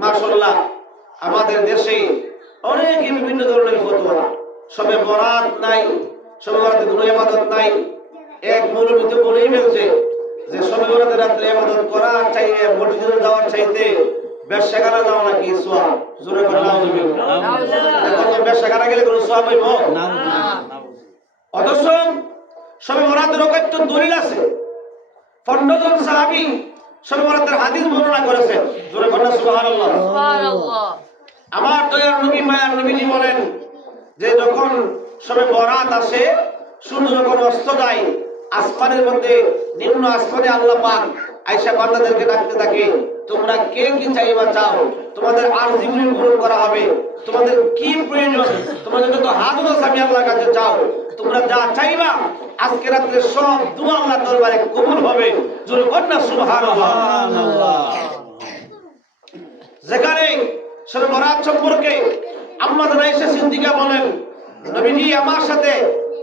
মাশাআল্লাহ আমাদের দেশে অনেক বিভিন্ন ধরনের ফতোয়া, সবে বরাত নাই, সবে বরাতে কোনো ইবাদত নাই। এক মৌলবী তো বলেই ফেলছে যে সবে বরাতে রাত্রে ইবাদত করা চাইতে মসজিদে যাওয়ার চাইতে বেশ্যাখানা যাওয়া নাকি সওয়াব। জোরে বলেন নাউজুবিল্লাহ। কত বেশ্যাখানা গেলে কোনো সওয়াব হইব না। অথচ সবে বরাতের অকথ্য দলিল আছে। 15 জন সাহাবী সবে বরাতের হাদিস বর্ণনা করেছেন। জোরে বলেন সুবহানাল্লাহ। সুবহানাল্লাহ। আমার দয়ার নবী মায়ার নবীজি বলেন যে যখন সবে বরাত আসে, সূর্য যখন অস্ত যায়, আসমানের মধ্যে নিম্ন আসমানে আল্লাহ পাক আয়েশা বান্দাদেরকে ডাকতে থাকে, তোমরা কে কি চাইবা চাও, তোমাদের আরজিগুলো পূরণ করা হবে। তোমাদের কি প্রয়োজন, তোমাদের যত হাজত আছে আমি আল্লাহর কাছে চাও, তোমরা যা চাইবা আজকে রাতে সব দোয়া আল্লাহর দরবারে কবুল হবে। জোরে বলেন সুবহানাল্লাহ। যেখানে সবে বরাত সম্পর্কে আম্মা আয়েশা সিদ্দিকা বলেন, নবীজি আমার সাথে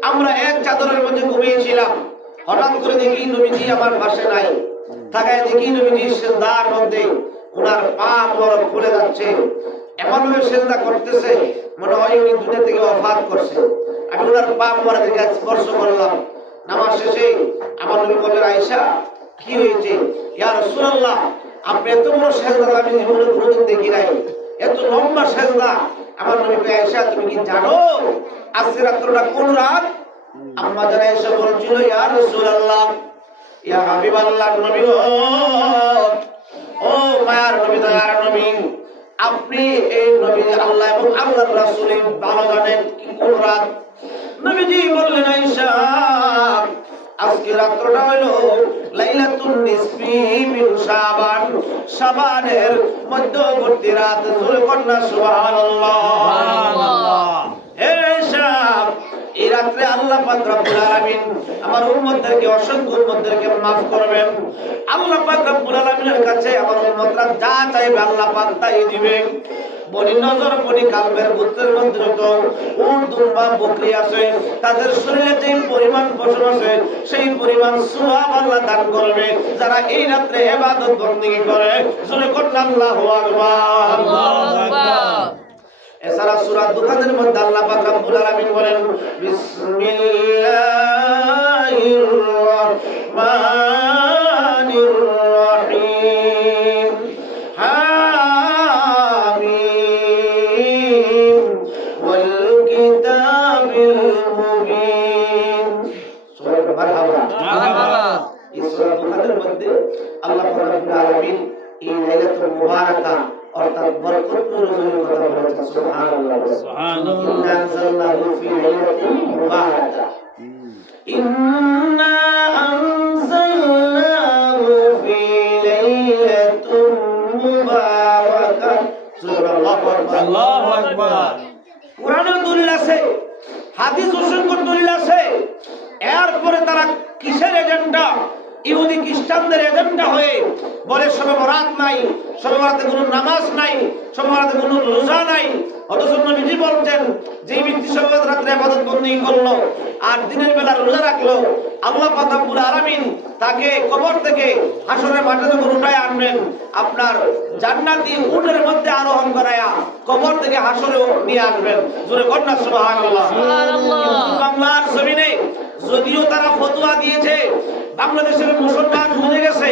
আমরা এক চাদরের মধ্যে ঘুমিয়েছিলাম, হঠাৎ করে দেখি নবীজি আমার পাশে নাই। তাকায় দেখি নবীজি সিজদার মধ্যে, ওনার পা মোবারক ফুলে যাচ্ছে, এমন ভাবে সিজদা করতেছে মনে হয় উনি দুনিয়া থেকে ওফাত করছে। আমি ওনার পা মোবারকে স্পর্শ করলাম। নামাজ শেষে আমার নবী বললেন, আয়েশা কি হয়েছে? ইয়া রাসূলুল্লাহ, আপনি এত বড় সিজদা আমি জীবনে কোনোদিন দেখি নাই, এত লম্বা সিজদা। আমার নবী কয়, আয়েশা তুমি কি জানো আজকে রাতটা কোন রাত? আম্মা জান আয়েশা বলছিল, ইয়া রাসূলুল্লাহ, ইয়া হাবিবাল্লাহ, নবী ও মায়ার নবী, দয়ার নবী, আপনি এই নবী আল্লাহ এবং আল্লাহর রাসূল ভালো জানেন কি কোন রাত। নবীজি বললেন, আয়েশা আজকে রাতটা হলো লাইলাতুন নিসফি মিন শাবান, শাবানের মধ্যবর্তী রাত। জোরে কন্যা সুবহানাল্লাহ। এই রাত্রে আল্লাহ পাক রব্বুল আলামিন আমার উম্মতদেরকে, অসংখ্য উম্মতদেরকে maaf করবেন। আল্লাহ পাক রব্বুল আলামিনের কাছে আমার উম্মতরা যা চাইবে আল্লাহ পাক তাই দিবেন। বনি নজর, বনি কালবের গোত্রের মধ্যে যত উট, দুম্বা, বকরি আছে, তাদের শরীরে যে পরিমাণ পশম আছে সেই পরিমাণ সওয়াব আল্লাহ দান করবে যারা এই রাত্রে ইবাদত বندگی করে। জোরে করুন আল্লাহু আকবার। আল্লাহু আকবার। এছাড়া সূরা দুখানের মধ্যে আল্লাহ পাক রব্বুল আলামিন বলেন, বিসমিল্লাহির রাহমানির রাহিম, হামিম ওয়াল কিতাবিল মুবিন। সূরা মারহাবা। মারহাবা। এই সূরা দুখানের মধ্যে আল্লাহ পাক রব্বুল আলামিন এই লাইলাতুল মুবারাকা অর্থাৎ বরকতময় রজনীর কথা বলেছেন। সুবহানাল্লাহ। সুবহানাল্লাহ। ইন্না আনজালনাহু ফি লাইলাতিন মুবারাকা, ইন্না আনজালনাহু ফি লাইলাতিন মুবারাকা। সুবহানাল্লাহু আকবার। আল্লাহু আকবার। কোরআনের দলিল আছে, হাদিস অসংখ্য দলিল আছে। এরপরে তারা কিসের এজেন্ডা? ইহুদি খ্রিস্টানদের এজেন্ডা হয়ে বলে সবে বরাত নাই, সবে বরাতে কোনো নামাজ নাই, সবে বরাতে কোনো রোজা নাই। অথচ নবীজি বলছেন যে ব্যক্তি সবে বরাত রাতে ইবাদত বندگی করলো আর দিনের বেলা রোজা রাখলো, আল্লাহ পাক রব্বুল আলামিন তাকে কবর থেকে হাসরের মাঠে যখন উঠায় আনবেন, আপনার জান্নাতি উটের মধ্যে আরোহণ করায়া কবর থেকে হাসরে নিয়ে আসবেন। জোরে কন্যা সুবহানাল্লাহ। সুবহানাল্লাহ। বাংলার জমিনে যদিও তারা ফতোয়া দিয়েছে, বাংলাদেশের মুসলমান বুঝে গেছে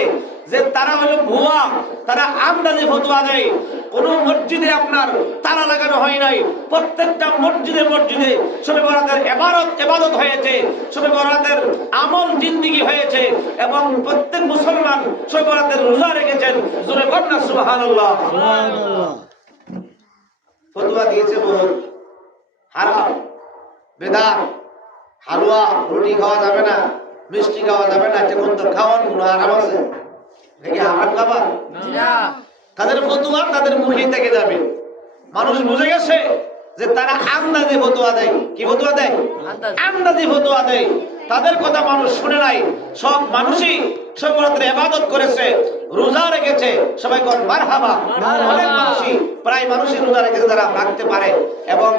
যে তারা হলো ভুয়া, তারা আমদানি ফতোয়া দেয়। কোন মসজিদে আপনার তালা লাগানো হয় নাই, প্রত্যেকটা মসজিদে মসজিদে শবে বরাতের ইবাদত হয়েছে, শবে বরাতের আমল জিন্দেগি হয়েছে এবং প্রত্যেক মুসলমান শবে বরাতের রোজা রেখেছেন। জোরে কন্যা সুবহানাল্লাহ। সুবহানাল্লাহ। ফতোয়া দিয়েছে বহুত হারাম, বেদাত, হালুয়া, রুটি খাওয়া যাবে না, মিষ্টি খাওয়া যাবে না, এখন তো খাওয়ার কোনো আরাম আছে নাকি? হারাম খাবার না। তাদের ফতোয়া তাদের মুখেই থেকে যাবে। মানুষ বুঝে গেছে যে তারা আন্দাজে ফতোয়া দেয়। কি ফতোয়া দেয়? আন্দাজে ফতোয়া দেয়। তাদের কথা মানুষ শুনে নাই। সব মানুষই সব বরাতের ইবাদত করেছে, রোজা রেখেছে। সবাই কোন মারহাবা। অনেক মানুষই, প্রায় মানুষই রোজা রেখেছে যারা রাখতে পারে এবং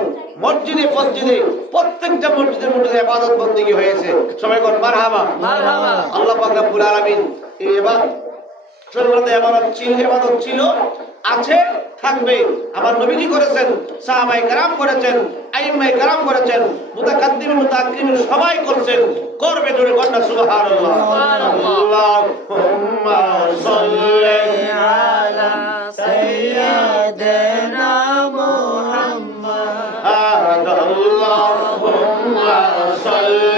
মসজিদে মসজিদে প্রত্যেকটা মসজিদের মধ্যে ইবাদত বندگی হয়েছে। সবাই কোন মারহাবা। মারহাবা। আল্লাহ পাক রব্বুল আলামিন এই ইবাদত শরীয়তে ইবাদত ছিল, আছে, থাকবে। আমার নবীজি করেছেন, সাহাবায়ে কেরাম করেছেন, আইম্মায়ে কেরাম করেছেন, মুতাকাদ্দিমিন মুতাআক্কিরিন সবাই করছেন, করবে। জোরে কন্যা সুবহানাল্লাহ। আল্লাহুম্মা সাল্লি আলা সাইয়্যিদিনা মুহাম্মাদ। আল্লাহুম্মা সাল্লি